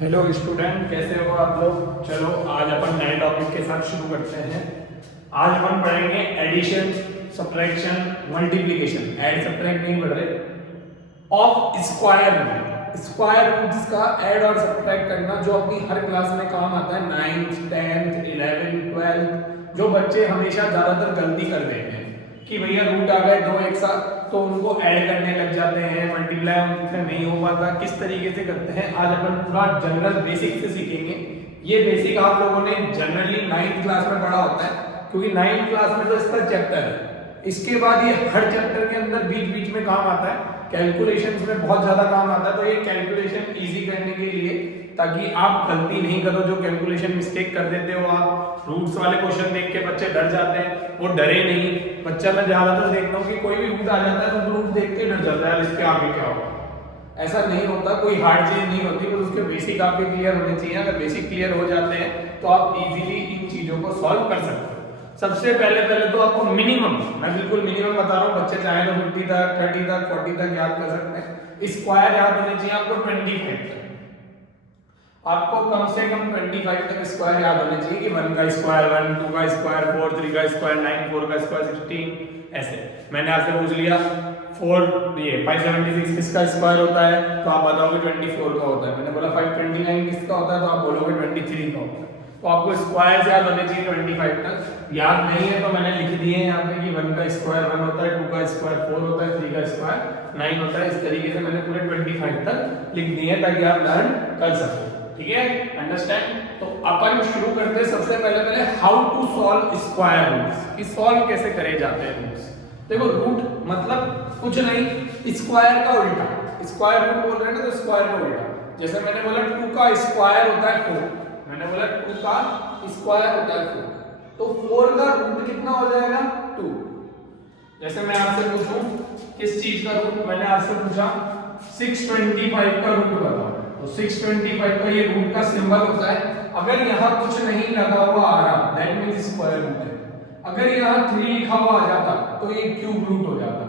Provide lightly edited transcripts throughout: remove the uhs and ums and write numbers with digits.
Hello student, कैसे हो आप लोग। चलो आज अपन नए टॉपिक के साथ शुरू करते हैं। आज अपन पढ़ेंगे addition, subtraction, multiplication. Add subtract नहीं पढ़ रहे, of square root. Square roots का ऐड और सब्ट्रैक्ट करना जो अपनी हर क्लास में काम आता है। 9th 10th 11th 12th जो बच्चे हमेशा ज्यादातर गलती कर देते हैं कि भैया रूट आ गए दो एक साथ तो उनको ऐड करने लग जाते हैं, मल्टीप्लाई उनसे नहीं हो पाता। किस तरीके से करते हैं आज अपन पूरा जनरल बेसिक से सीखेंगे। ये बेसिक आप लोगों ने जनरली 9th क्लास में पढ़ा होता है, क्योंकि 9th क्लास में तो इसका चैप्टर है। इसके बाद ये हर चैप्टर के अंदर बीच बीच में काम आता है, कैलकुलेशंस में बहुत ज्यादा काम आता है। तो ये कैलकुलेशन इजी करने के लिए, ताकि आप गलती नहीं करो, जो कैलकुलेशन मिस्टेक कर देते हो आप, रूट्स वाले क्वेश्चन देख के बच्चे डर जाते हैं, वो डरे नहीं। बच्चा मैं ज्यादातर देखता हूँ कि कोई भी रूट आ जाता है तो रूट देख के डर जाता है, इसके आगे क्या होगा। ऐसा नहीं होता, कोई हार्ड चीज नहीं होती, बस उसके बेसिक आपके क्लियर होने चाहिए। अगर बेसिक क्लियर हो जाते हैं तो आप इजीली इन चीजों को सॉल्व कर सकते हो। सबसे पहले तो आपको मिनिमम, मैं बिल्कुल मिनिमम बता रहा हूँ, बच्चे चाहे तो 50 तक 30 तक 40 तक याद कर सकते हैं। स्क्वायर याद होने चाहिए आपको 25 तक। आपको कम से कम 25 तक स्क्वायर याद होने चाहिए कि 1 का स्क्वायर 1, 2 का स्क्वायर 4, 3 का स्क्वायर 9, 4 का स्क्वायर 16। ऐसे मैंने आपसे पूछ लिया 576 किसका स्क्वायर होता है, तो आप बताओगे 24 का होता है। मैंने बोला 529 किसका होता है, तो आप बोलोगे 23 का होता है। तो आपको स्क्वायर याद होने चाहिए 25 तक। याद नहीं है तो मैंने लिख दिए यहाँ पे कि 1 का स्क्वायर 1 होता है, 2 का स्क्वायर 4 होता है, 3 का स्क्वायर 9 होता है। इस तरीके से मैंने पूरे 25 तक लिख दिए ताकि आप लर्न कर सको। ठीक है, अंडरस्टैंड। तो अपन शुरू करते हैं सबसे पहले how to solve square roots, कि सॉल्व कैसे करे जाते हैं रूट्स। देखो रूट मतलब कुछ नहीं, स्क्वायर का उल्टा। स्क्वायर रूट बोल रहे हैं ना, तो स्क्वायर का उल्टा। जैसे मैंने बोला 2 का स्क्वायर होता है 4, मैंने बोला 2 का स्क्वायर होता है 4, तो 4 का रूट कितना हो जाएगा 2। जैसे मैं आपसे पूछूं किस चीज का रूट, मैंने आपसे पूछा 625 का रूट बताओ, तो 625 का ये रूट का सिंबल होता है। अगर यहाँ कुछ नहीं लगा हुआ आ रहा दैट मींस स्क्वायर रूट है। अगर यहाँ 3 लिखा हुआ आ जाता तो ये क्यूब रूट हो जाता।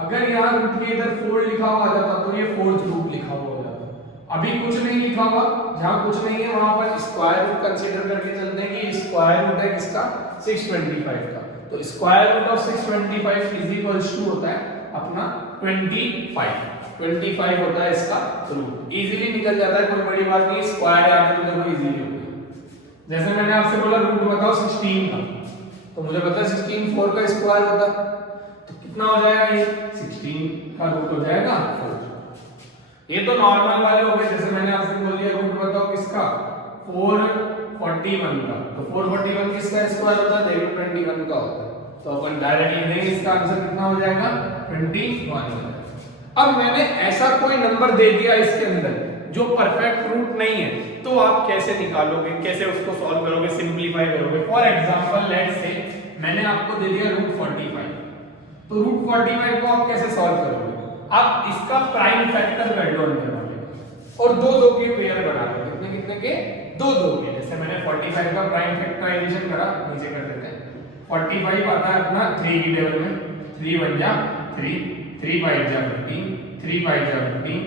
अगर यहाँ रूट के इधर 4 लिखा हुआ आ जाता तो ये फोर्थ रूट लिखा हुआ हो जाता। अभी कुछ नहीं लिखा हुआ, जहाँ कुछ नहीं है वहां पर स्क्वायर रूट कंसीडर करके चलते हैं कि स्क्वायर रूट है किसका 625 का। तो square root of 625 is equals to होता है अपना 25 होता है इसका रूट। इजीली निकल जाता है, कोई बड़ी बात नहीं। स्क्वायर याद है तो देखो इजीली हो गया। जैसे मैंने आपसे बोला रूट बताओ 16 का, तो मुझे पता है 16 4 का स्क्वायर होता है, तो कितना हो जाएगा ये 16 का रूट हो जाएगा 4। ये तो नॉर्मल वाले हो गए। जैसे मैंने आपसे बोल दिया रूट बताओ किसका 441 का, तो 441 किसका स्क्वायर होता है, देखो 21 का होता है। तो अपन डायरेक्टली नहीं, इसका आंसर कितना हो जाएगा 21। अब मैंने ऐसा कोई नंबर दे दिया इसके अंदर जो परफेक्ट रूट नहीं है, तो आप कैसे निकालोगे, कैसे उसको सॉल्व करोगे, सिंपलीफाई करोगे। फॉर एग्जांपल लेट्स से मैंने आपको दे दिया रूट 45, तो रूट 45 को आप कैसे सॉल्व करोगे। आप इसका प्राइम फैक्टर कर लो अंदर वाले और दो दो के पेयर बना लो। कितने कितने के, दो दो के। जैसे मैंने 45 का प्राइम फैक्टराइजेशन करा, नीचे कर देते हैं। 45 आता है अपना 3 की टेबल में, 3 1 जा 3, 3 5 जा 15, 3 5 जा 15,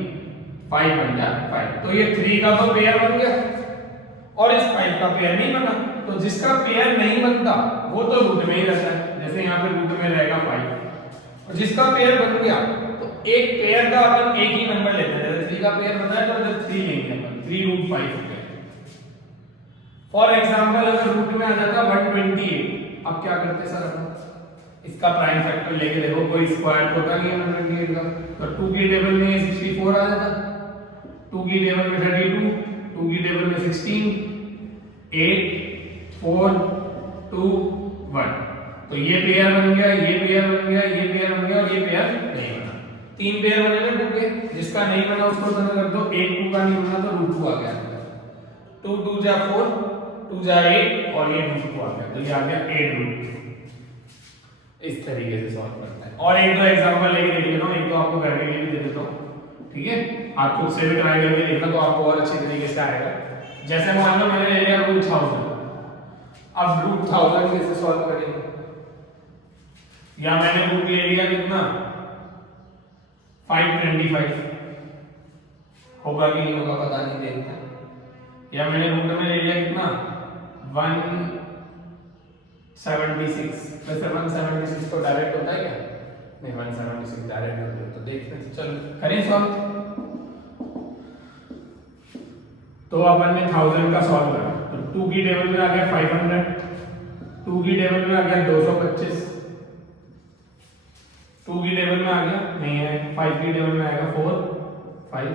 5 1 जा 5। तो ये 3 का तो पेयर बन गया और इस 5 का पेयर नहीं बना। तो जिसका पेयर नहीं बनता वो तो रूट में ही रहता है। जैसे यहाँ पे रूट में रहेगा 5, और जिसका पेयर बन गया तो एक पेयर का अपन एक ही नंबर लेते हैं। जैसे 3 का पेयर बना है तो इधर 3 लेंगे अपन, 3 रूट 5 हो गया। फॉर एग्जांपल अगर रूट में आ जाता 128, अब क्या करते सर अपन, इसका प्राइम फैक्टर लेके देखो, कोई स्क्वायर होता नहीं है 128 का, तो 2 की टेबल में 64 आ जाता, 2 की टेबल में 32, 2 की टेबल में 16, 8 4 2 1। तो ये पेयर बन गया, ये पेयर बन गया, ये पेयर बन गया और ये पेयर नहीं बना। 3 पेयर बने ना 2 के, जिसका नहीं बना उसको तो कर दो। 8 2 का नहीं बना तो रूट 2 आ गया। 2 2 जा 4, 2 जा 8 और ये रूट 2 आ गया, तो ये आ गया 8 रूट 2। इस तरीके से सॉल्व करते हैं। और एक दो एग्जांपल लेके देख लेता हूं, एक तो आपको करने के लिए भी दे देता हूं, ठीक है। आप खुद से भी ट्राई करके देखना तो आपको और अच्छी तरीके से आएगा। जैसे मान लो मैंने ले लिया रूट 1000, अब रूट 1000 कैसे सॉल्व करेंगे, या मैंने रूट ले लिया कितना 525, होगा कि नहीं होगा पता नहीं, देखते हैं। या मैंने रूट में ले लिया कितना 176, वैसे 176 तो डायरेक्ट होता है क्या? नहीं 176 डायरेक्ट होता है, तो देखते हैं। चलो करें सॉल्व। तो अपन ने 1000 का सॉल्व करा, तो 2 की टेबल में आ गया 500, 2 की टेबल में आ गया 225, 2 की टेबल में आ गया नहीं है, 5 की टेबल में आएगा 4 5,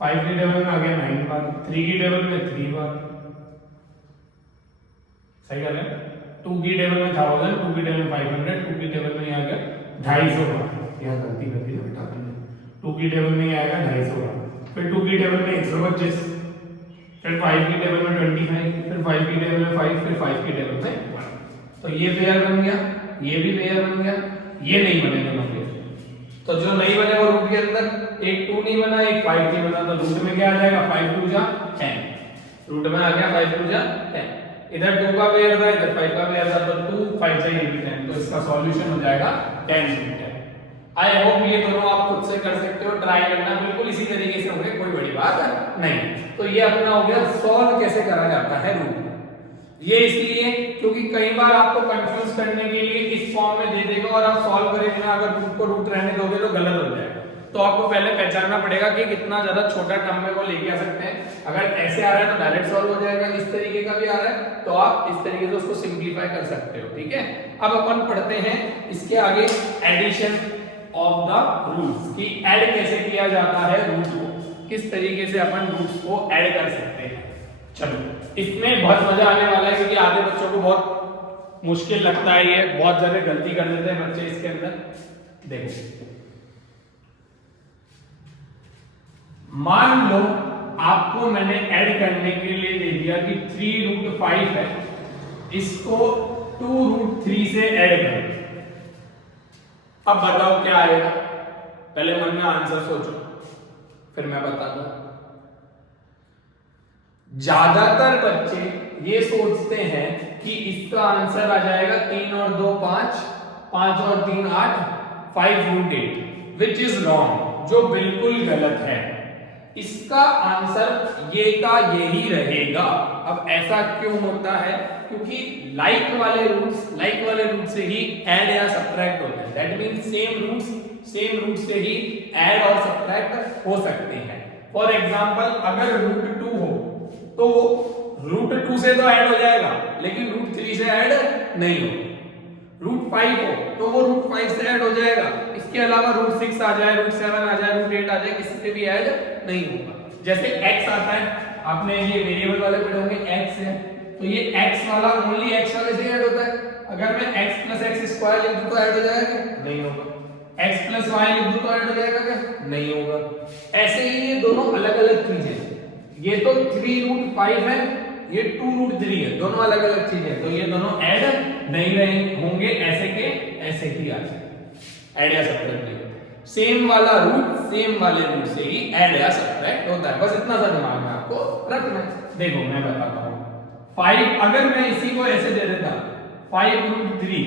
5 की टेबल में आ गया 9 बार, 3 की टेबल में 3 बार, सही गल है। 2 की टेबल में 1000, 2 की टेबल में 500, 2 की टेबल में आ गया 250 बार, यहाँ गलती कर दी बेटा आपने, 2 की टेबल में आएगा 250 बार, फिर 2 की टेबल में 125, फिर 5 की टेबल में 25, फिर 5 की टेबल में 5, फिर 5 की टेबल में 1। तो ये पेयर बन गया, ये भी पेयर बन गया, ये नहीं बने दोनों पेयर। तो जो नहीं बने वो रूट के अंदर, एक 2 नहीं बना, एक 5 नहीं बना, तो रूट में क्या आ जाएगा 5 2 जा 10, रूट में आ गया 5 2 जा 10। इधर 2 का पेयर था, इधर 5 का पेयर था, तो 2 5 से ये भी 10, तो इसका सॉल्यूशन हो जाएगा 10 रूट 10। आई होप ये दोनों आप खुद से कर सकते हो, ट्राई करना, बिल्कुल इसी तरीके से होंगे, कोई बड़ी बात नहीं। तो ये अपना हो गया सॉल्व कैसे करा जाता है रूट। ये इसलिए क्योंकि कई बार आपको कंफ्यूज करने के लिए इस फॉर्म में दे देगा और आप सॉल्व करेंगे ना, अगर रूट को रूट रहने दोगे तो गलत हो जाएगा। तो आपको पहले पहचानना पड़ेगा कि कितना ज्यादा छोटा टर्म में वो लेके आ सकते हैं। अगर ऐसे आ रहा है तो डायरेक्ट सॉल्व हो जाएगा, इस तरीके का भी आ रहा है तो आप इस तरीके से उसको सिंपलीफाई कर सकते हो, ठीक है। अब अपन पढ़ते हैं इसके आगे एडिशन ऑफ द रूट्स, कि ऐड कैसे किया जाता है रूट को, किस तरीके से अपन रूट्स को ऐड कर सकते हैं। चलो इसमें बहुत मजा आने वाला है, क्योंकि आधे बच्चों को बहुत मुश्किल लगता है, ये बहुत ज्यादा गलती कर देते हैं बच्चे इसके अंदर। देखो मान लो आपको मैंने ऐड करने के लिए दे दिया कि 3 रूट 5 है, इसको 2 रूट 3 से ऐड करो। अब बताओ क्या आएगा, पहले मन में आंसर सोचो फिर मैं बताता हूं। ज्यादातर बच्चे ये सोचते हैं कि इसका आंसर आ जाएगा 3 और 2 5, 5 और 3 8, 5 रूट 8, विच इज रॉन्ग, जो बिल्कुल गलत है। इसका आंसर ये का यही रहेगा। अब ऐसा क्यों होता है? क्योंकि लाइक वाले रूट से ही ऐड या सब्ट्रैक्ट होते हैं। दैट मींस सेम रूट से ही ऐड और सब्ट्रैक्ट हो सकते हैं। फॉर एग्जांपल अगर रूट 2 हो तो रूट 2 से तो ऐड हो जाएगा, लेकिन रूट 3 से ऐड नहीं होगा। रूट 5 हो तो वो रूट 5 से ऐड हो जाएगा, इसके अलावा रूट 6 आ जाए, रूट 7 आ जाए, रूट 8 आ जाए, किसी से भी ऐड नहीं होगा। जैसे x आता है, आपने ये वेरिएबल वाले पढ़े होंगे, x है तो ये x वाला ओनली x वाले से ऐड होता है। अगर मैं x + x² लिख दूं तो ऐड हो जाएगा? नहीं होगा। x + y लिख दूं तो ऐड हो जाएगा क्या? नहीं होगा। ऐसे ही ये दोनों अलग अलग चीजें, ये तो 3 रूट 5 है, ये 2 रूट 3 है, दोनों अलग अलग चीजें, तो ये दोनों ऐड नहीं रहे होंगे, ऐसे के ऐसे ही आ जाए, ऐड या सब्ट्रैक्ट नहीं होता। सेम वाला रूट सेम वाले रूट से ही ऐड या सब्ट्रैक्ट होता है, बस इतना सा दिमाग में आपको रखना है। देखो मैं बताता हूं, 5 अगर मैं इसी को ऐसे दे देता 5 रूट 3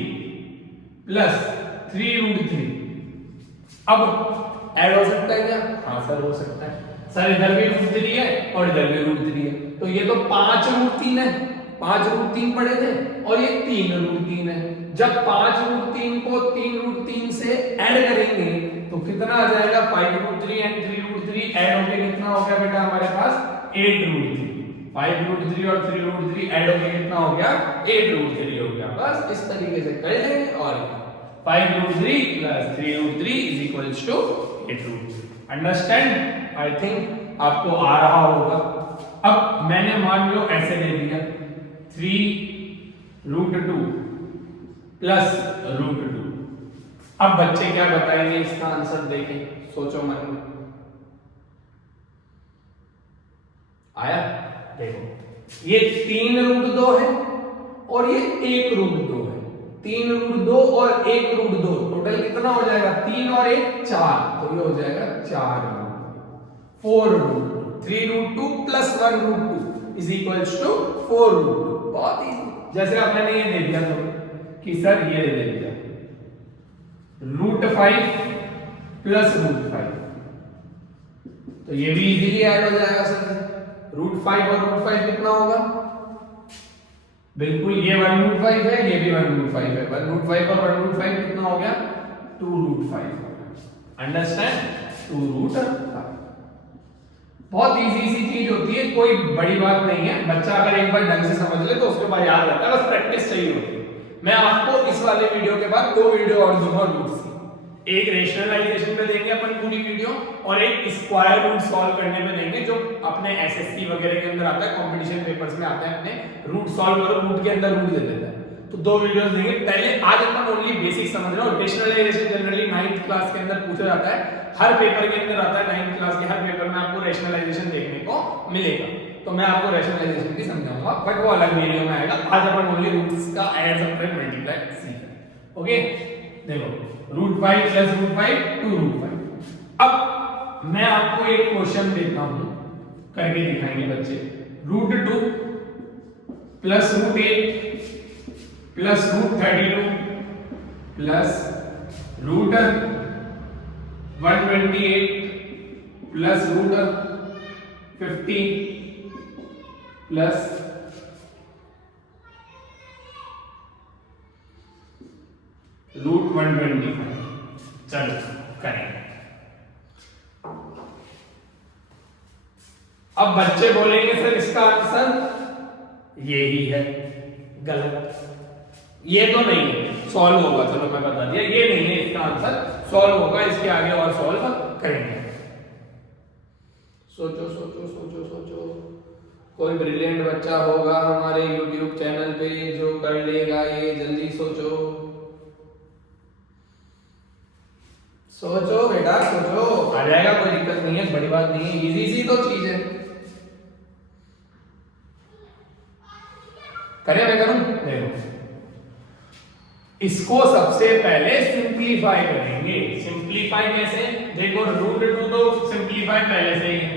प्लस 3 रूट 3, अब ऐड हो सकता है क्या? हाँ सर हो सकता है। सर इधर भी रूट 3 है और इधर भी रूट 3 है, तो ये तो 5 रूट 3 है, 5 रूट 3 पढ़े थे, और ये 3 रूट 3 है। जब 5 रूट 3 को 3 रूट 3 से ऐड करेंगे तो कितना आ जाएगा? 5 रूट 3 एंड 3 रूट 3 ऐड होके कितना हो गया बेटा हमारे पास? 8 रूट 3। 5 रूट 3 और 3 रूट 3 ऐड होके कितना हो गया? 8 रूट 3 हो गया। बस इस तरीके से कर लेंगे, और 5 root 3 plus 3 root 3 is equals to 8 root 3। Understand? I think आपको आ रहा होगा। अब मैंने मान लो ऐसे ले लिया 3 रूट 2 प्लस रूट 2। अब बच्चे क्या बताएंगे इसका आंसर? देखें, सोचो मन में। आया? देखो ये 3 रूट 2 है और ये 1 रूट 2 है। 3 रूट 2 और 1 रूट 2 टोटल कितना हो जाएगा? 3 और 1 4, तो ये हो जाएगा 4 root 4 root 3 root 2 plus 1 root 2 is equals to 4 root 2। बहुत इजी। जैसे आपने ये दे दिया तो कि सर ये दे दिया रूट 5 प्लस रूट 5, तो ये भी इजीली ऐड हो जाएगा सर। √5 और √5 कितना होगा? बिल्कुल ये 1√5 है, ये भी 1√5 है। 1√5 और 1√5 कितना हो गया? 2√5 हो गया। अंडरस्टैंड? 2√5। बहुत इजी चीज होती है, कोई बड़ी बात नहीं है। बच्चा अगर एक बार ढंग से समझ ले तो उसके बाद याद रहता है, बस प्रैक्टिस चाहिए होती है। मैं आपको इस वाले वीडियो के बाद 2 वीडियो और दूंगा रूट्स की। एक रेशनलाइजेशन पे देंगे अपन पूरी वीडियो, और एक स्क्वायर रूट सॉल्व करने में देंगे, जो अपने एसएससी वगैरह के अंदर आता है, कंपटीशन पेपर्स में आता है। अपने रूट सॉल्व करो, रूट के अंदर रूट दे देता है। तो 2 वीडियोस देंगे। पहले आज अपन ओनली बेसिक समझ रहे हो। रेशनलाइजेशन जनरली 9th क्लास के अंदर पूछा जाता है, हर पेपर के अंदर आता है। 9th क्लास के हर पेपर में आपको रेशनलाइजेशन देखने को मिलेगा। तो मैं आपको रेशनलाइजेशन भी समझाऊंगा, बट वो अलग वीडियो में आएगा। आज अपन ओनली रूट्स का ऐड सब्ट्रैक्ट मल्टीप्लाई सीखेंगे। ओके, देखो √5 + √5 2√5। अब मैं आपको एक क्वेश्चन देता हूं, करके दिखाएंगे बच्चे। √2 + √8 + √32 + √128 + √50 + √125। चलो करेंगे। अब बच्चे बोलेंगे सर इसका आंसर ये ही है। गलत, ये तो नहीं है, सॉल्व होगा। चलो मैं बता दिया, ये नहीं है इसका आंसर, सॉल्व होगा। इसके आगे और सॉल्व करेंगे। सोचो सोचो सोचो सोचो, कोई ब्रिलियंट बच्चा होगा हमारे YouTube चैनल पे जो कर लेगा ये। जल्दी सोचो सोचो बेटा, सोचो, आ जाएगा, कोई दिक्कत नहीं है, बड़ी बात नहीं है, इजी सी तो चीज है। करें मैं करूं? देखो, इसको सबसे पहले सिंप्लीफाई करेंगे। सिंप्लीफाई कैसे? देखो √2 तो सिंप्लीफाई पहले से ही है,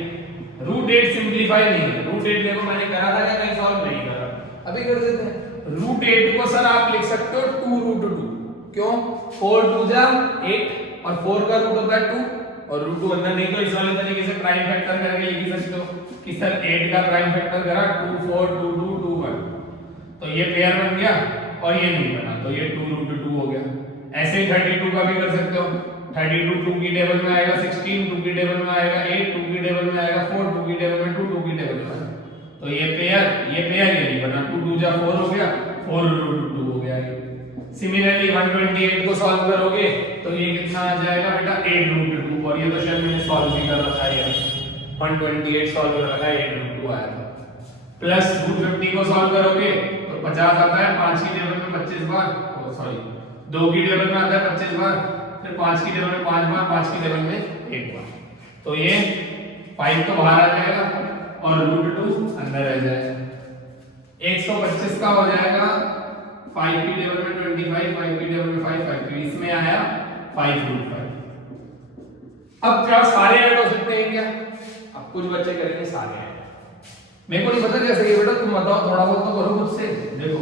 √8 सिंप्लीफाई नहीं है। √8 देखो मैंने करा था क्या? नहीं, सॉल्व नहीं करा, अभी कर देते हैं। √8 को सर आप लिख सकते हो 2√2। क्यों? 4 2 जा 8 और 4 का रूट होता है 2, और √2 अंदर नहीं, तो इस वाले तरीके से प्राइम फैक्टर करके लिख सकते हो कि सर 8 का प्राइम फैक्टर करा 2 4 2 2 2 1, तो ये पेयर बन गया, और ये नहीं बना, तो ये 2√2 हो गया। ऐसे ही 32 का भी कर सकते हो। 32 2 की टेबल में आएगा, 16 2 की टेबल में आएगा, 8 2 की टेबल में आएगा, 4 2 की टेबल में, 2 2 की टेबल में। तो ये पेयर ये नहीं बना, 2 2 जा 4 हो गया, 4√2 हो गया। सिमिलरली 128 को सॉल्व करोगे तो ये कितना आ जाएगा बेटा? 8√2। और ये तो शायद मैंने सॉल्व भी कर रखा है, 128 सॉल्व कर रखा है, 8√2 आया था। प्लस √50 को सॉल्व करोगे तो 50 आता है 5 की टेबल में 25 बार, सॉरी 2 की टेबल में आता है 25 बार, फिर 5 की टेबल में 5 बार, 5 की टेबल में 1 बार। तो ये 5 तो बाहर आ जाएगा और √2 अंदर रह जाएगा। 125 का हो जाएगा 5 की टेबल में 25, 5 की टेबल में 5, 5 की इसमें आया 5√5। अब क्या सारे ऐड हो सकते हैं क्या? अब कुछ बच्चे करेंगे सारे ऐड। मेरे को नहीं पता कैसे, ये बेटा तुम बताओ, थोड़ा बहुत तो करो मुझसे। देखो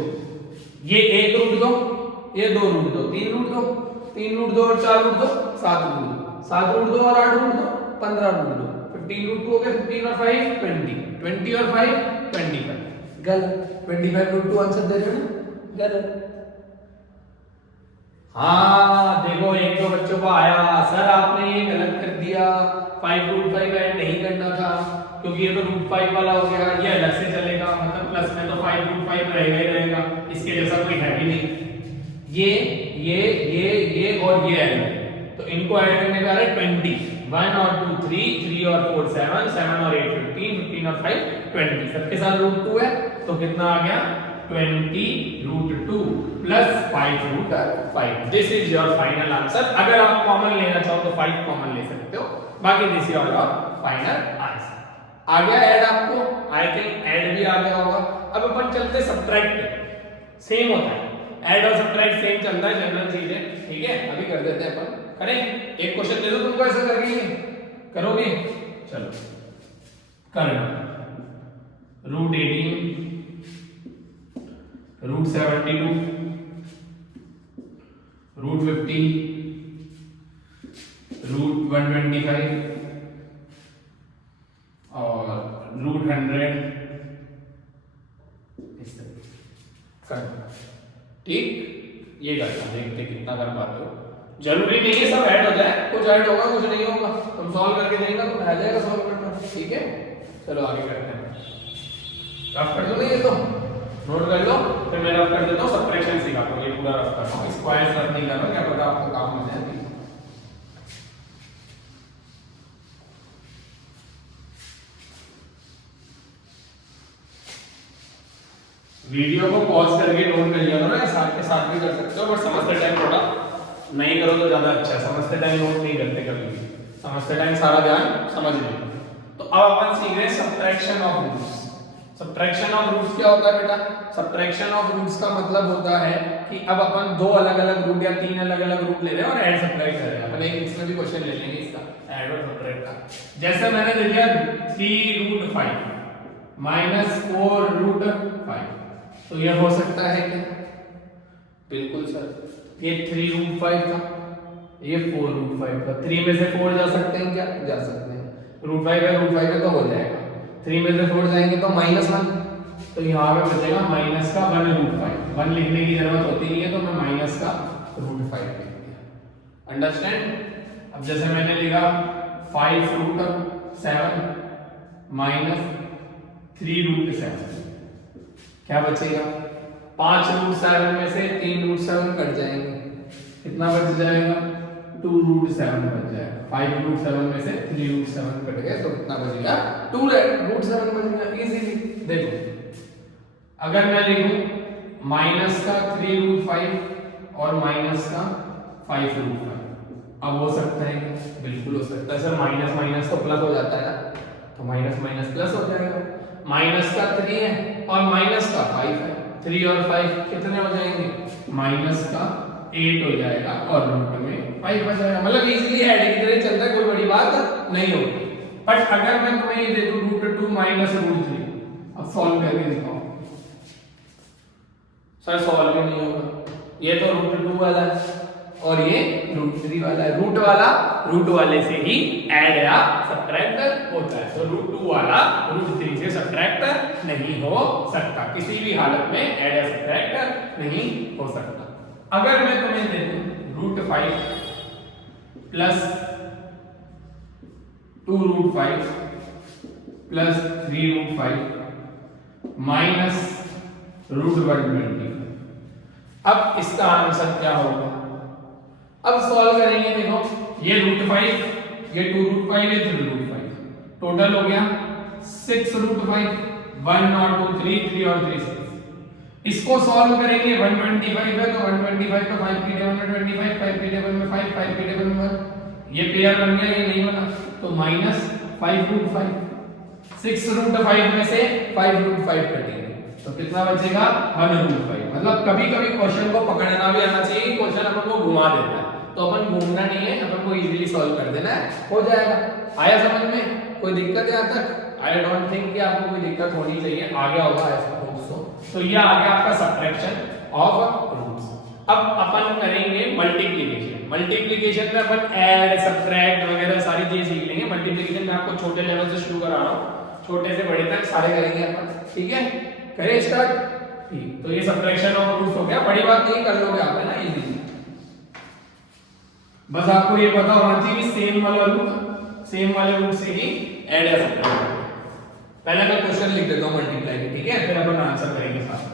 ये 1 रूट दो, ये 2 रूट दो, 3 रूट दो, 3 रूट दो और 4 रूट दो, 7 रूट दो, 7 रूट दो और 8 रूट दो, 15 रूट दो, 15 रूट 2 हो गया, 15 और 5 20, 20 और 5 25। गलत, 25√2 आंसर दे रहे हो ना? गलत। हाँ देखो, एक दो बच्चों को आया, सर आपने ये गलत कर दिया, 5√5 ऐड नहीं करना था क्योंकि ये तो √5 वाला हो गया, ये अलग से चलेगा, मतलब प्लस में तो 5√5 रहेगा ही रहेगा, इसके जैसा कोई है भी नहीं। ये और ये ऐड, तो इनको ऐड करने का है 20, 1 और 2 3, 3 और 4 7, 7 और 8 15, 15 और 5 20, सबके साथ √2 है, तो कितना आ गया? 20√2 plus 5√5। This is your final answer. अगर आप कॉमन लेना चाहो तो 5 कॉमन ले सकते हो, बाकी this is your final answer. आ गया ऐड आपको? आई थिंक ऐड भी आ गया होगा। अब अपन चलते सब्ट्रैक्ट, सेम होता है, ऐड और सब्ट्रैक्ट सेम चलता है, जनरल चीज है, ठीक है। अभी कर देते हैं अपन, करें। एक क्वेश्चन दे दो तुमको, ऐसा करके करोगे? चलो करना। √18 √72 √50 √125 और √100 इस तरीके करना। ठीक, ये करना, देखते कितना कर पाते हो। जरूरी नहीं है सब ऐड हो जाए, कुछ ऐड होगा कुछ नहीं होगा, तुम सॉल्व करके देगा तो आ जाएगा सॉल्व करना। ठीक है, चलो आगे करते हैं। रफ कर दो, नहीं ये तो नोट कर लो, फिर मैं रफ कर देता हूँ, सब्ट्रैक्शन सिखाता हूँ, ये पूरा रफ कर रहा हूँ, स्क्वायर्स रफ नहीं कर रहा, क्या पता आपको काम हो जाए। वीडियो को पॉज करके नोट कर लिया करो ना, साथ के साथ भी कर सकते हो, बट समझते टाइम थोड़ा नहीं करो तो ज्यादा अच्छा है। समझते टाइम नोट नहीं करते कभी भी, समझते टाइम सारा ध्यान समझ लेते। तो अब अपन सीख रहे हैं subtraction of roots. Subtraction of roots क्या होता है बेटा? सब्ट्रैक्शन ऑफ रूट्स का मतलब होता है कि अब अपन दो अलग-अलग रूट या तीन अलग-अलग रूट ले रहे हैं और ऐड सब्ट्रैक्ट कर रहे हैं। अपन एक इसमें भी क्वेश्चन ले लेंगे इसका ऐड और सब्ट्रैक्ट का। जैसे मैंने दे दिया 3√5 -4√5, तो ये हो सकता है क्या? बिल्कुल सर, ये 3√5 था, ये 4√5 था। 3 में से 4 जा सकते हैं क्या? जा सकते हैं। √5 है, √5 है तो हो जाएगा। 3 में से 4 जाएंगे तो -1, तो यहाँ पे बचेगा माइनस का 1√5। 1 लिखने की जरूरत होती नहीं है, तो मैं माइनस का √5 लिख दिया। अंडरस्टैंड? अब जैसे मैंने लिखा 5√7 -3√7, क्या बचेगा? 5√7 में से 3√7 कट जाएंगे, कितना बच जाएगा? 2√7 बच जाएगा। 5√7 में से 3√7 कट गए तो कितना बचेगा? 2√7 बचेगा। इजीली देखो, अगर मैं लिखूं माइनस का 3√5 और माइनस का 5√5, अब हो सकता है क्या? बिल्कुल हो सकता है सर, माइनस माइनस तो प्लस हो जाता है ना, तो माइनस माइनस प्लस हो जाएगा। माइनस का 3 है और माइनस का 5 है, 3 और 5 कितने हो जाएंगे? माइनस का 8 हो जाएगा और रूट में 5 हो जाएगा। मतलब इजीली ऐड की तरह चलता है, कोई बड़ी बात नहीं होती। बट अगर मैं तुम्हें ये दे दूं √2 -√3, अब सॉल्व करके दिखाओ। सर सॉल्व भी नहीं होगा, ये तो √2 वाला है और ये √3 वाला है। रूट वाले से ही ऐड या सब्ट्रैक्ट होता है, तो √2 वाला √3 से सब्ट्रैक्ट नहीं हो सकता, किसी भी हालत में ऐड या सब्ट्रैक्ट नहीं हो सकता। अगर मैं तुम्हें दे दूं √5 प्लस 2√5 प्लस 3√5 माइनस √125, अब इसका आंसर क्या होगा? अब सॉल्व करेंगे। देखो ये √5, ये 2√5, ये 3√5, टोटल हो गया 6√5। 1 और 2 3 और 3 6। इसको सॉल्व करेंगे, 125 है तो 125 तो 5 की टेबल में 25, 5 की टेबल में 5, 5 की टेबल में 1, ये पेयर बन गया, ये नहीं बना तो -5√5। 6√5 में से 5√5 कटेंगे तो कितना बचेगा? 1√5। मतलब कभी कभी क्वेश्चन को पकड़ना भी आना चाहिए, क्वेश्चन अपन को घुमा देता है तो अपन घूमना नहीं है, अपन को इजीली सॉल्व कर देना है, हो जाएगा। आया समझ में? कोई दिक्कत है यहाँ तक? आई डोंट थिंक कि आपको कोई दिक्कत होनी चाहिए, आगे होगा ऐसा होप्सो। तो ये आ गया आपका सब्ट्रैक्शन ऑफ रूट्स। अब अपन करेंगे मल्टीप्लिकेशन। मल्टीप्लिकेशन में अपन ऐड सब्ट्रैक्ट वगैरह सारी चीजें सीख लेंगे। मल्टीप्लिकेशन में आपको छोटे लेवल से शुरू करा रहा हूँ, छोटे से बड़े तक सारे करेंगे अपन, ठीक है? करें स्टार्ट? ठीक, तो ये सब्ट्रैक्शन ऑफ रूट्स हो गया, बड़ी बात नहीं, कर लोगे आप, है ना, इजीली। बस आपको ये पता होना चाहिए कि सेम वाले रूट से ही ऐड या सब्ट्रैक्ट। पहले मैं क्वेश्चन लिख देता हूं मल्टीप्लाई के, ठीक है? फिर अपन आंसर करेंगे साथ में।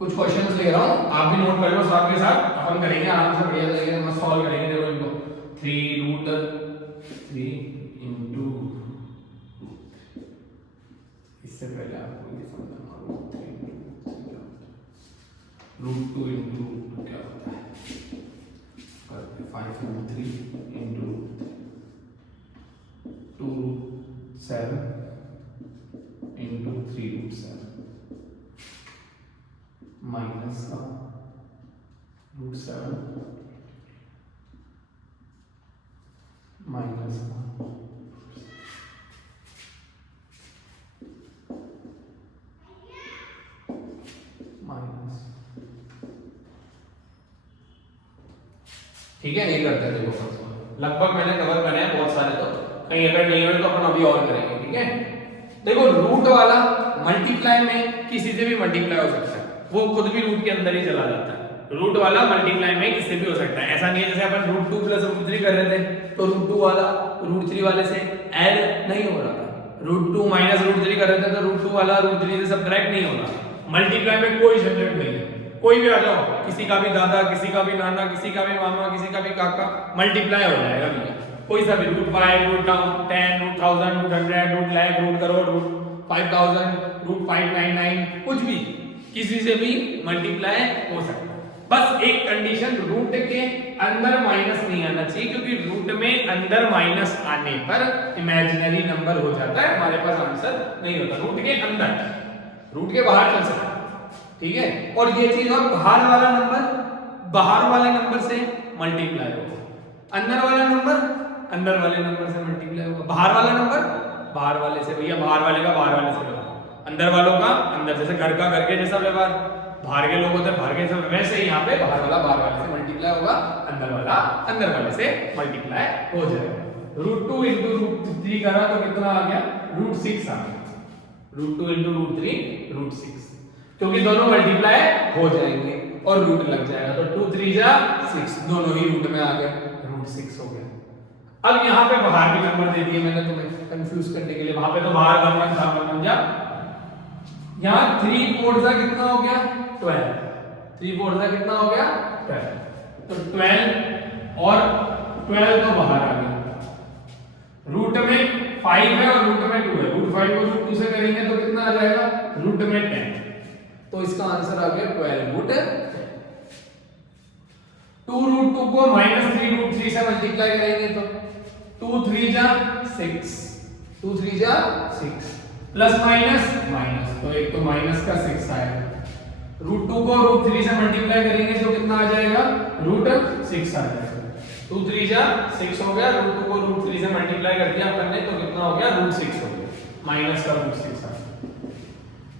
कुछ क्वेश्चंस ले रहा हूं, आप भी नोट कर लो साथ के साथ, अपन करेंगे आराम से, बढ़िया तरीके से मस्त सॉल्व करेंगे। देखो इनको 3√3 इनटू, इससे पहले आपको ये समझना होगा √2 इनटू क्या होता है, 5 root 3 into 2 root 7 into 3 root 7 minus का रूट 7 माइनस का माइनस। ठीक है, ये करते हैं। देखो लगभग मैंने कवर करे हैं बहुत सारे, तो कहीं अगर नहीं हुए तो अपन अभी और करेंगे। ठीक है, देखो रूट वाला मल्टीप्लाई में किसी से भी मल्टीप्लाई हो सकता है, वो खुद भी रूट के अंदर ही चला जाता है। रूट वाला मल्टीप्लाई में किसी भी हो सकता है, ऐसा नहीं है जैसे अपन रूट 2 प्लस रूट 3 कर रहे थे तो रूट 2 वाला रूट 3 वाले से ऐड नहीं हो रहा था, रूट 2 माइनस रूट 3 कर रहे थे तो रूट 2 वाला रूट 3 से सब्ट्रैक्ट नहीं हो रहा। मल्टीप्लाई में कोई झंझट नहीं है, कोई भी आ जाओ, किसी का भी दादा, किसी का भी नाना, किसी का भी मामा, किसी का भी काका, मल्टीप्लाई हो जाएगा भैया। कोई सा भी root 5 root 10 root 1000 root 100 root lakh root crore root 5000 root 599 कुछ भी किसी से भी मल्टीप्लाई हो सकता है। बस एक कंडीशन, रूट के अंदर माइनस नहीं आना चाहिए, क्योंकि रूट में अंदर माइनस आने पर इमेजिनरी नंबर हो जाता है, हमारे पास आंसर नहीं होता। रूट के अंदर, रूट के बाहर चल सकता है। ठीक है, और ये चीज और बाहर वाला नंबर बाहर वाले नंबर से मल्टीप्लाई होगा, अंदर वाला नंबर अंदर वाले नंबर से मल्टीप्लाई होगा, बाहर वाला नंबर बाहर वाले से। भैया बाहर वाले का बाहर वाले से व्यवहार, अंदर वालों का अंदर, जैसे घर का घर के जैसा व्यवहार, बाहर के लोग होते हैं बाहर के जैसा, वैसे ही यहाँ पे बाहर वाला बाहर वाले से मल्टीप्लाई होगा, अंदर वाला अंदर वाले से मल्टीप्लाई हो जाएगा। रूट 2 इंटू रूट 3 करा तो कितना आ गया, रूट 6 आ गया। रूट 2 इंटू रूट 3 रूट 6, क्योंकि दोनों मल्टीप्लाई हो जाएंगे और रूट लग जाएगा, तो 2 3 जा 6, दोनों ही रूट में आ गए, रूट 6 हो गया। अब यहाँ पे बाहर भी नंबर दे दिए मैंने तुम्हें कंफ्यूज करने के लिए, वहां पे तो बाहर 1 1 था 1 1 जा, यहाँ 3 4 जा कितना हो गया 12, 3 4 जा कितना हो गया 12, तो 12 और 12 तो बाहर आ गया। रूट में 5 है और रूट में 2 है, रूट 5 को रूट 2 से करेंगे तो कितना आ जाएगा, रूट में 10, तो इसका आंसर आ गया 12 रूट 2 रूट 2 को माइनस 3 रूट 3 से मल्टीप्लाई करेंगे तो 2 3 जा 6, 2 3 जा 6, प्लस माइनस माइनस, तो एक तो माइनस का 6 आएगा। रूट 2 को रूट 3 से मल्टीप्लाई करेंगे तो कितना आ जाएगा, रूट 6 आ जाएगा। 2 3 जा 6 हो गया, रूट 2 को रूट 3 से मल्टीप्लाई कर दिया अपन ने तो कितना हो गया, रूट 6 हो गया, माइनस का रूट 6 आ गया।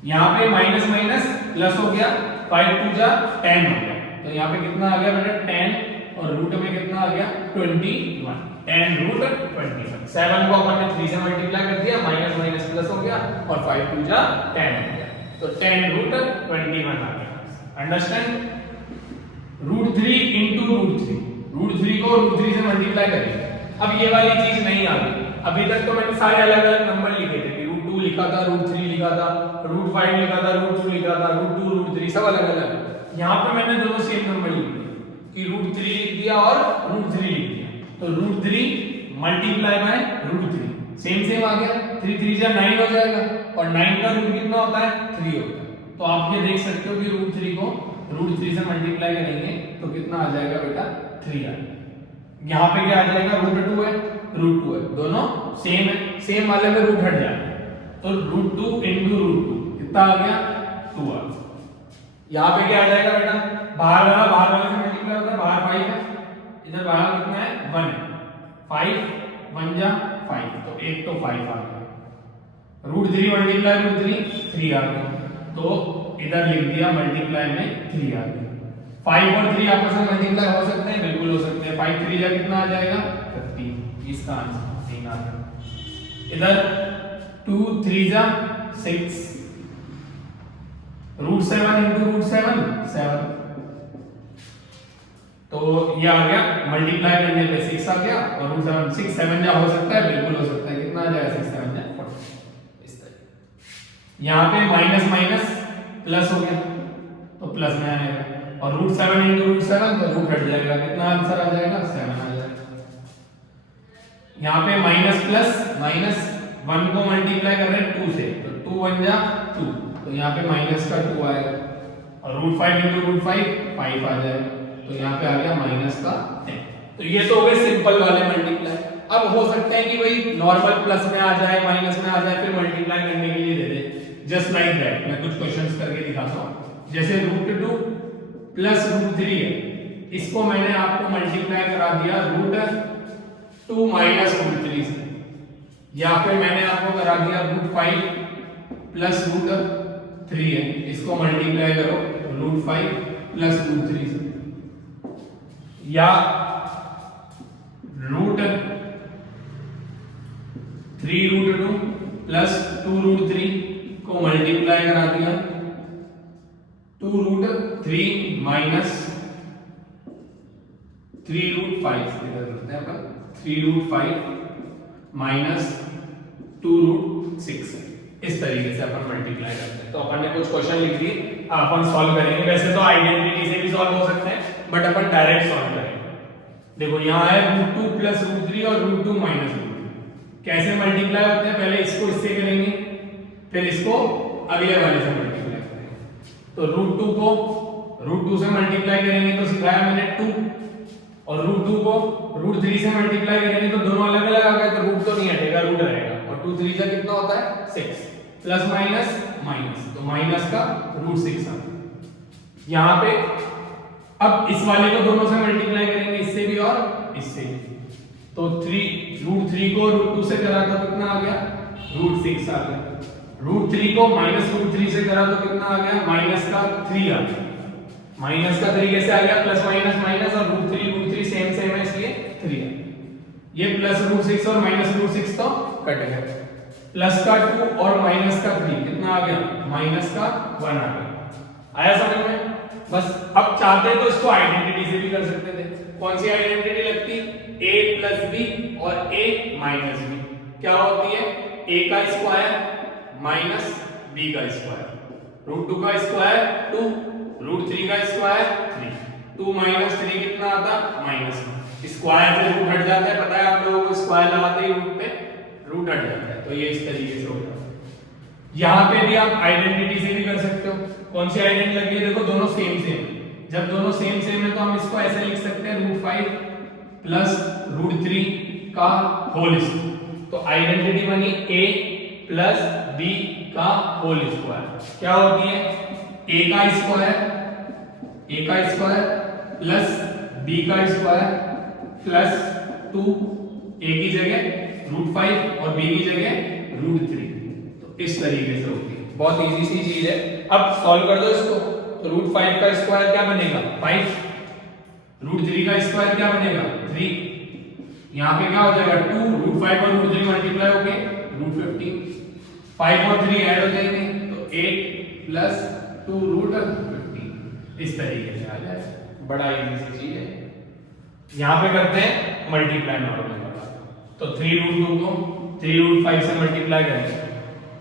यहाँ पे माइनस माइनस प्लस हो गया, 5 2 जा 10 हो गया, तो यहाँ पे कितना आ गया बेटा 10, और रूट में कितना आ गया 21, 10 रूट 21। 7 को अपन ने 3 से मल्टीप्लाई कर दिया, माइनस माइनस प्लस हो गया, और 5 2 जा 10 हो गया, तो 10 रूट 21 आ गया। Understand. Root 3 into root 3, root 3 को रूट 3 से मल्टीप्लाई करेंगे। अब ये वाली चीज नहीं आ गई, अभी तक तो मैंने सारे अलग अलग नंबर लिखे थे कि रूट 2 लिखा था, रूट 3 लिखा था, रूट 5 लिखा था, रूट 2 लिखा था, रूट 2 रूट 3 सब अलग अलग। यहाँ पे मैंने दोनों सेम नंबर लिख दिए कि रूट 3 लिख दिया और रूट 3 लिख दिया, तो root 3 multiply by root 3 same same आ गया, 3 3 जा 9 हो जाएगा, और 9 का रूट कितना होता है 3 होता है, तो आप ये देख सकते हो कि रूट 3 को रूट 3 से मल्टीप्लाई करेंगे तो कितना आ जाएगा बेटा 3 आ जाएगा। यहाँ पे क्या आ जाएगा, रूट 2 है रूट 2 है, दोनों सेम है, सेम वाले में रूट हट जाएगा, तो रूट 2 इंटू रूट 2 कितना आ गया 2 आ गया। यहाँ पे क्या आ जाएगा बेटा, बाहर वाला से मल्टीप्लाई होता है, बाहर 5 है, इधर बाहर कितना है 1 है, 5 1 जा 5, तो एक तो 5 आ गया, रूट 3 मल्टीप्लाई रूट 3 आ गया, तो इधर लिख दिया मल्टीप्लाई में 3 आ गया। 5 और 3 आपस में मल्टीप्लाई हो सकते हैं, बिल्कुल हो सकते हैं, 5 3 जा कितना आ जाएगा 15, इसका आंसर 3 आ गया। इधर 2 3 जा 6, रूट 7 इंटू रूट 7 7, तो ये आ गया, मल्टीप्लाई करने पे 6 आ गया, और रूट 7 6 7 जा हो सकता है, बिल्कुल हो सकता है, कितना आ जाएगा 6 7 जा 40, इस तरह। यहाँ पे माइनस माइनस प्लस हो गया तो प्लस में आएगा, और रूट 7 इंटू रूट 7 तो रूट हट जाएगा, कितना आंसर आ जाएगा 7 आ जाएगा। यहाँ पे माइनस प्लस माइनस 1 को मल्टीप्लाई कर रहे हैं 2 से, तो 2 1 जा 2, तो यहाँ पे माइनस का 2 आएगा, और रूट 5 इंटू रूट 5 5 आ जाएगा, तो यहाँ पे आ गया माइनस का 10। तो ये तो हो गए सिंपल वाले मल्टीप्लाई। अब हो सकता है कि भाई नॉर्मल प्लस में आ जाए, माइनस में आ जाए, फिर मल्टीप्लाई करने के लिए दे दे, जस्ट लाइक दैट। मैं कुछ क्वेश्चंस करके दिखाता हूं। जैसे √2 प्लस √3 है, इसको मैंने आपको मल्टीप्लाई करा दिया √2 माइनस √3 से, या फिर मैंने आपको करा दिया √5 प्लस √3 है, इसको मल्टीप्लाई करो √5 प्लस √3 से, या √3√2 प्लस 2√3 को मल्टीप्लाई करा दिया 2√3 माइनस 3√5 से करते हैं अपन 3√5 माइनस 2√6। इस तरीके से अपन मल्टीप्लाई करते हैं। तो अपन ने कुछ क्वेश्चन लिख दिए, अपन सॉल्व करेंगे। वैसे तो आइडेंटिटी से भी सॉल्व हो सकते हैं, बट अपन डायरेक्ट सॉल्व करेंगे। देखो यहाँ है √2 प्लस √3 और √2 माइनस √3। कैसे मल्टीप्लाई होते हैं, पहले इसको इससे करेंगे, फिर इसको अगले वाले से मल्टीप्लाई करेंगे। तो √2 को √2 से मल्टीप्लाई करेंगे तो सिखाया मैंने 2, और √2 को √3 से मल्टीप्लाई करेंगे तो दोनों अलग अलग आ गए, तो रूट तो नहीं हटेगा, रूट रहेगा। और 2 3 जा कितना होता है 6, प्लस माइनस माइनस, तो माइनस का √6 आता है। यहाँ पे अब इस वाले को दोनों से मल्टीप्लाई करेंगे, इससे भी और इससे भी। तो √3 को √2 से करा तो कितना आ गया √6 आ गया। √3 को माइनस √3 से करा तो कितना आ गया माइनस का 3 आ गया। माइनस का 3 कैसे आ गया, प्लस माइनस माइनस, और √3 सेम सेम है इसलिए 3 है। ये प्लस √6 और माइनस √6 तो कट गया। प्लस का 2 और माइनस का 3 कितना आ गया माइनस का 1 आ गया। आया समझ में? बस अब चाहते तो इसको आइडेंटिटी से भी कर सकते थे। कौन सी आइडेंटिटी लगती, a प्लस बी और a माइनस बी क्या होती है, a का स्क्वायर माइनस b का स्क्वायर। √2 का स्क्वायर 2, √3 का स्क्वायर 3, 2 माइनस 3 कितना आता माइनस। स्क्वायर से रूट हट जाता है, पता है आप लोगों को, स्क्वायर लगाते ही रूट पे रूट हट जाता है। तो ये इस तरीके से होता है। यहाँ पे भी आप आइडेंटिटी से भी कर सकते हो। कौन सी आइडेंटिटी लगी है, देखो दोनों सेम सेम। जब दोनों सेम सेम है तो हम इसको ऐसे लिख सकते हैं √5 प्लस √3 का होल स्क्वायर। तो आइडेंटिटी बनी a प्लस b का होल स्क्वायर। क्या होती है, a का स्क्वायर प्लस b का स्क्वायर प्लस 2, a की जगह √5 और b की जगह √3। तो इस तरीके से होती है, बहुत इजी सी चीज है। अब सॉल्व कर दो इसको। तो √5 का स्क्वायर क्या बनेगा 5, √3 का स्क्वायर क्या बनेगा 3, यहाँ पे क्या हो जाएगा 2, √5 और √3 मल्टीप्लाई होके √15, 5 और 3 ऐड हो जाएंगे तो 8 प्लस 2 √15। इस तरीके से आ जाएगा, बड़ा इजी सी चीज है। यहाँ पे करते हैं मल्टीप्लाई नॉर्मल। तो 3√2 को 3√5 से मल्टीप्लाई करेंगे,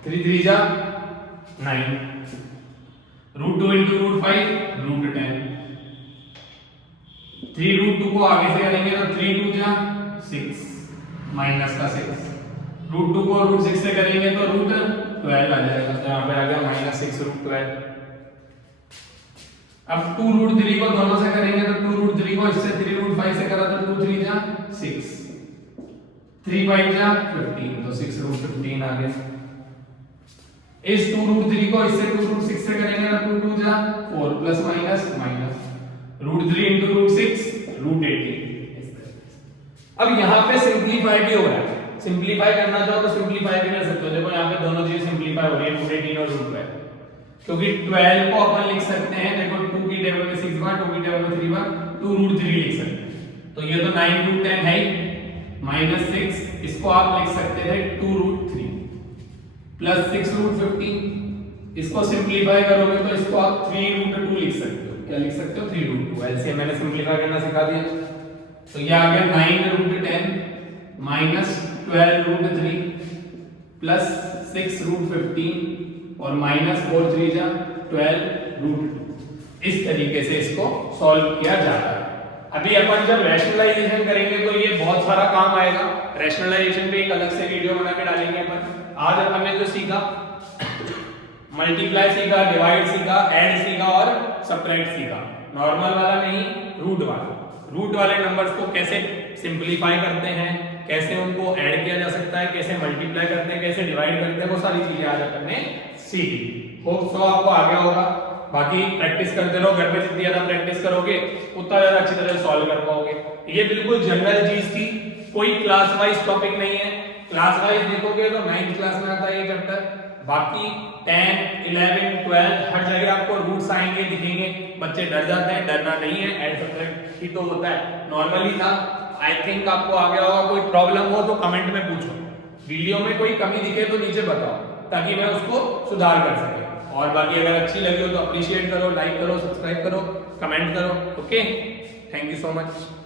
3 3 जा 9, √2 into √5 √10, 3√2 को आगे से करेंगे तो 3 2 जा 6 माइनस का 6, √2 को √6 से करेंगे तो √12 आ जाएगा। तो यहाँ पे आ गया -6 √12। अब 2 √3 को दोनों से करेंगे तो 2 √3 को इससे 3 √5 से करा तो 2 3 जा 6, 3 5 जा 15, तो 6 √15 आ गया। इस 2 √3 को इससे 2 √6 से करेंगे ना 2 2 जा 4 प्लस माइनस माइनस, √3 into √6 √18। अब यहाँ पे सिंपलीफाई भी हो रहा है। सिंपलीफाई करना चाहो तो सिंपलीफाई भी कर सकते हो। देखो यहाँ पे दोनों चीजें सिंपलीफाई हो रही है, √18 और √12, क्योंकि 12 को अपन लिख सकते हैं, देखो 2 की टेबल में 6 बार, 2 की टेबल में 3 बार, 2 √3 लिख सकते हैं। तो ये तो 9 √ 10 है ही, -6, इसको आप लिख सकते थे 2 √3 प्लस 6 √15। इसको सिंपलीफाई करोगे तो इसको आप 3 √2 लिख सकते हो। क्या लिख सकते हो 3 √2। एलसीएम मैंने सिंपलीफाई करना सिखा दिया। तो ये आ गया 9 √ 10 माइनस 12 √3 प्लस 6 √15 और माइनस 4 3 जा 12 √2। इस तरीके से इसको सॉल्व किया जाता है। अभी अपन जब रैशनलाइजेशन करेंगे तो ये बहुत सारा काम आएगा। रैशनलाइजेशन पे एक अलग से वीडियो बना के डालेंगे अपन। आज अपन ने जो सीखा, मल्टीप्लाई सीखा, डिवाइड सीखा, ऐड सीखा और सबट्रैक्ट सीखा। नॉर्मल वाला नहीं, रूट वाला। रूट वाले नंबर्स को कैसे सिंपलीफाई करते हैं, कैसे उनको ऐड किया जा सकता है, कैसे मल्टीप्लाई करते हैं, कैसे डिवाइड करते हैं, वो सारी चीजें आज अपन ने सीखी। होप सो आपको आ गया होगा। बाकी प्रैक्टिस करते रहो, घर पे जितनी ज्यादा प्रैक्टिस करोगे उतना ज्यादा अच्छी तरह सॉल्व कर पाओगे। ये बिल्कुल जनरल चीज थी, कोई क्लास वाइज टॉपिक नहीं है। क्लास वाइज देखोगे तो 9th क्लास में आता है ये चैप्टर, बाकी 10, 11, 12 हर जगह आपको रूट्स आएंगे, दिखेंगे, बच्चे डर जाते हैं, डरना नहीं है, ऐड सब्ट्रैक्ट ही तो होता है, नॉर्मली था। आई थिंक आपको आ गया होगा। कोई प्रॉब्लम हो तो कमेंट में पूछो, वीडियो में कोई कमी दिखे तो नीचे बताओ ताकि मैं उसको सुधार कर सके। और बाकी अगर अच्छी लगी हो तो अप्रिशिएट करो, लाइक करो, सब्सक्राइब करो, कमेंट करो। Okay, thank you so much.